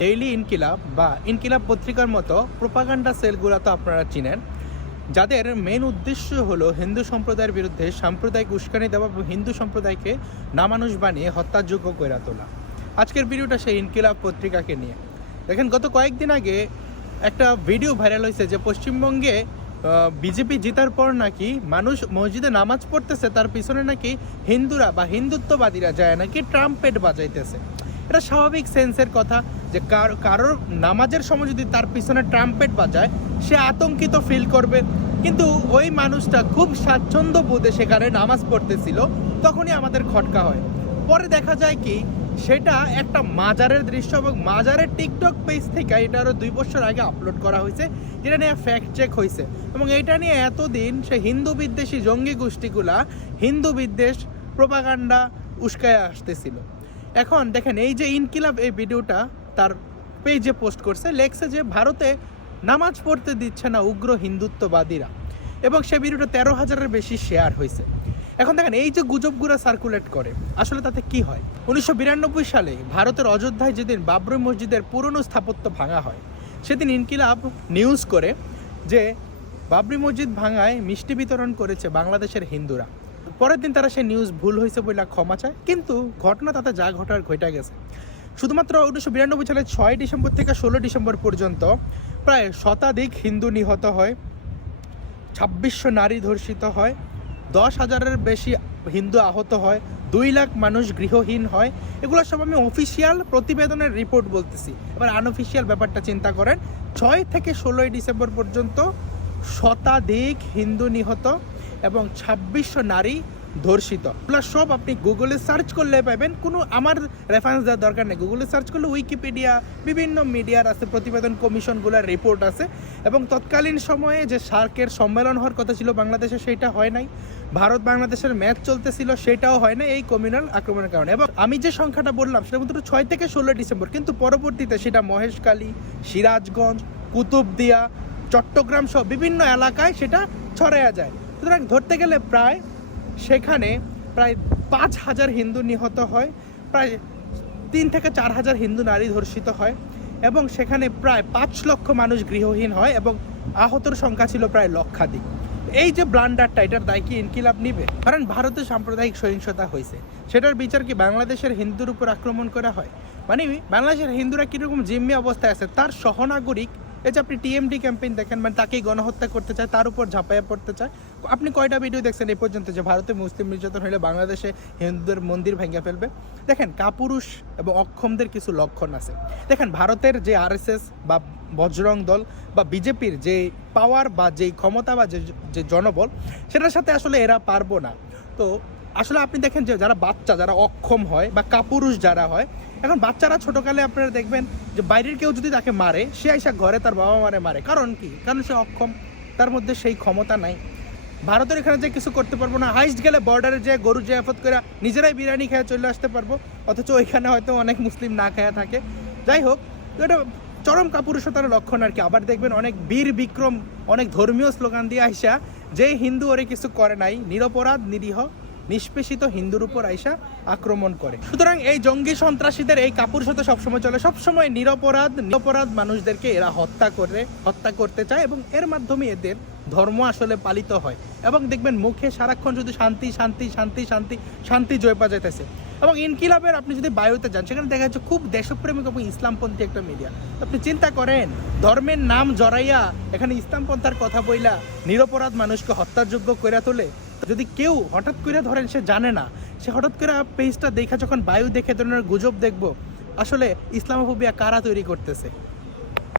Daily ইনকিলাব বা ইনকিলাব পত্রিকার মতো প্রোপাগান্ডা সেলগুলো তো আপনারা চিনেন, যাদের মেন উদ্দেশ্য হলো হিন্দু সম্প্রদায়ের বিরুদ্ধে সাম্প্রদায়িক উস্কানি দেওয়া এবং হিন্দু সম্প্রদায়কে নামানুষ বানিয়ে হত্যাযোগ্য করে তোলা। আজকের ভিডিওটা সেই ইনকিলাব পত্রিকাকে নিয়ে। দেখেন, গত কয়েকদিন আগে একটা ভিডিও ভাইরাল হয়েছে যে পশ্চিমবঙ্গে বিজেপি জেতার পর নাকি মানুষ মসজিদে নামাজ পড়তেছে, তার পিছনে নাকি হিন্দুরা বা হিন্দুত্ববাদীরা যায় নাকি ট্রাম্পেট বাজাইতেছে। এটা স্বাভাবিক সেন্সের কথা যে কারোর নামাজের সময় যদি তার পিছনে ট্রাম্পেট বাজায় সে আতঙ্কিত ফিল করবে, কিন্তু ওই মানুষটা খুব স্বাচ্ছন্দ্য বোধে সেখানে নামাজ পড়তেছিল, তখনই আমাদের খটকা হয়। পরে দেখা যায় কি সেটা একটা মাজারের দৃশ্য এবং মাজারের টিকটক পেজ থেকে এটা আরও 2 বছর আগে আপলোড করা হয়েছে, যেটা নিয়ে ফ্যাক্ট চেক হয়েছে এবং এটা নিয়ে এতদিন সে হিন্দু বিদ্বেষী জঙ্গি গোষ্ঠীগুলা হিন্দু বিদ্বেষ প্রোপাগান্ডা উস্কায় আসতেছিল। এখন দেখেন, এই যে ইনকিলাব এই ভিডিওটা তার পেজে পোস্ট করছে, লেখছে যে ভারতে নামাজ পড়তে দিচ্ছে না উগ্র হিন্দুত্ববাদীরা, এবং সে ভিডিওটা 13,000-এর বেশি শেয়ার হয়েছে। এখন দেখেন, এই যে গুজবগুলো সার্কুলেট করে আসলে তাতে কি হয়। 1992 সালে ভারতের অযোধ্যায় যেদিন বাবরি মসজিদের পুরনো স্থাপত্য ভাঙা হয়, সেদিন ইনকিলাব নিউজ করে যে বাবরি মসজিদ ভাঙায় মিষ্টি বিতরণ করেছে বাংলাদেশের হিন্দুরা। পরের দিন তারা সেই নিউজ ভুল হয়েছে বলে ক্ষমা চায়, কিন্তু ঘটনা তাতে যা ঘটার ঘটে গেছে। শুধুমাত্র 1992 সালে 6 ডিসেম্বর থেকে 16 ডিসেম্বর পর্যন্ত প্রায় শতাধিক হিন্দু নিহত হয়, 2600 নারী ধর্ষিত হয়, 10,000-এর বেশি হিন্দু আহত হয়, 2 লাখ মানুষ গৃহহীন হয়। এগুলো সব আমি অফিসিয়াল প্রতিবেদনের রিপোর্ট বলতেছি। এবার আনঅফিসিয়াল ব্যাপারটা চিন্তা করেন, 6 থেকে 16 ডিসেম্বর পর্যন্ত শতাধিক হিন্দু নিহত এবং 2600 নারী ধর্ষিত। এগুলো সব আপনি গুগলে সার্চ করলে পাবেন, কোনো আমার রেফারেন্স দেওয়ার দরকার নেই। গুগলে সার্চ করলে উইকিপিডিয়া, বিভিন্ন মিডিয়ার আছে, প্রতিবেদন কমিশনগুলোর রিপোর্ট আছে। এবং তৎকালীন সময়ে যে সার্কের সম্মেলন হওয়ার কথা ছিল বাংলাদেশে, সেটা হয় নাই। ভারত বাংলাদেশের ম্যাচ চলতেছিল, সেটাও হয় না এই কমিউনাল আক্রমণের কারণে। এবং আমি যে সংখ্যাটা বললাম সেটা মাত্র 6 থেকে 16 ডিসেম্বর, কিন্তু পরবর্তীতে সেটা মহেশখালী, সিরাজগঞ্জ, কুতুবদিয়া, চট্টগ্রাম সহ বিভিন্ন এলাকায় সেটা ছড়ায়া যায়। সুতরাং ধরতে গেলে সেখানে প্রায় 5,000 হিন্দু নিহত হয়, প্রায় 3 থেকে 4,000 হিন্দু নারী ধর্ষিত হয়, এবং সেখানে প্রায় 5 লক্ষ মানুষ গৃহহীন হয় এবং আহতর সংখ্যা ছিল প্রায় লক্ষাধিক। এই যে ব্লান্ডারটা, এটার দায় কি ইনকিলাব নিবে? কারণ ভারতে সাম্প্রদায়িক সহিংসতা হয়েছে, সেটার বিচার কি বাংলাদেশের হিন্দুর উপর আক্রমণ করা হয়? মানে বাংলাদেশের হিন্দুরা কীরকম জিম্মি অবস্থায় আছে তার সহনাগরিক, এই যে আপনি টিএমডি ক্যাম্পেইন দেখেন, মানে তাকেই গণহত্যা করতে চায়, তার উপর ঝাঁপাইয়া পড়তে চায়। আপনি কয়টা ভিডিও দেখছেন এই পর্যন্ত যে ভারতে মুসলিম নির্যাতন হলে বাংলাদেশে হিন্দুদের মন্দির ভেঙে ফেলবে? দেখেন, কাপুরুষ এবং অক্ষমদের কিছু লক্ষণ আছে। দেখেন, ভারতের যে আরএসএস বা বজরং দল বা বিজেপির যে পাওয়ার বা যেই ক্ষমতা বা যে জনবল, সেটার সাথে আসলে এরা পারবো না। তো আসলে আপনি দেখেন যে যারা বাচ্চা, যারা অক্ষম হয় বা কাপুরুষ যারা হয়, এখন বাচ্চারা ছোটোকালে আপনারা দেখবেন যে বাইরের কেউ যদি তাকে মারে, সে আইসা ঘরে তার বাবা মারে। কারণ কি? কারণ সে অক্ষম, তার মধ্যে সেই ক্ষমতা নাই। ভারতের এখানে যে কিছু করতে পারবো না, হাইস্ট গেলে বর্ডারে যে গরু জিয়াফত করে নিজেরাই বিরিয়ানি খেয়ে চলে আসতে পারবো, অথচ ওইখানে হয়তো অনেক মুসলিম না খেয়ে থাকে। যাই হোক, এটা চরম কাপুরুষতার লক্ষণ আর কি। আবার দেখবেন অনেক বীর বিক্রম, অনেক ধর্মীয় স্লোগান দিয়ে আইসা যে হিন্দু ওরে কিছু করে নাই, নিরপরাধ নিরীহ নিষ্পেষিত হিন্দুর উপর আইসা আক্রমণ করে। সুতরাং এই জঙ্গি সন্ত্রাসীদের এই কাপুরুষতা সবসময় চলে, সবসময় নিরপরাধ মানুষদেরকে এরা হত্যা করতে চায়, এবং এর মাধ্যমে এদের ধর্ম আসলে পালিত হয়। এবং দেখবেন মুখে সারাক্ষণ শুধু শান্তি শান্তি শান্তি শান্তি শান্তি জয় পা যাইতেছে। এবং ইনকিলাবের আপনি যদি বায়ুতে যান, সেখানে দেখা যাচ্ছে খুব দেশপ্রেমিক এবং ইসলামপন্থী একটা মিডিয়া। আপনি চিন্তা করেন, ধর্মের নাম জড়াইয়া এখানে ইসলামপন্থার কথা বইলা নিরপরাধ মানুষকে হত্যাযোগ্য করে তোলে। যদি কেউ হঠাৎ করে ধরেন সে জানে না, সে হঠাৎ করে পেজটা দেখা যখন বায়ু দেখে ধরনের গুজব দেখবো, আসলে ইসলামোফোবিয়া কারা তৈরি করতেছে।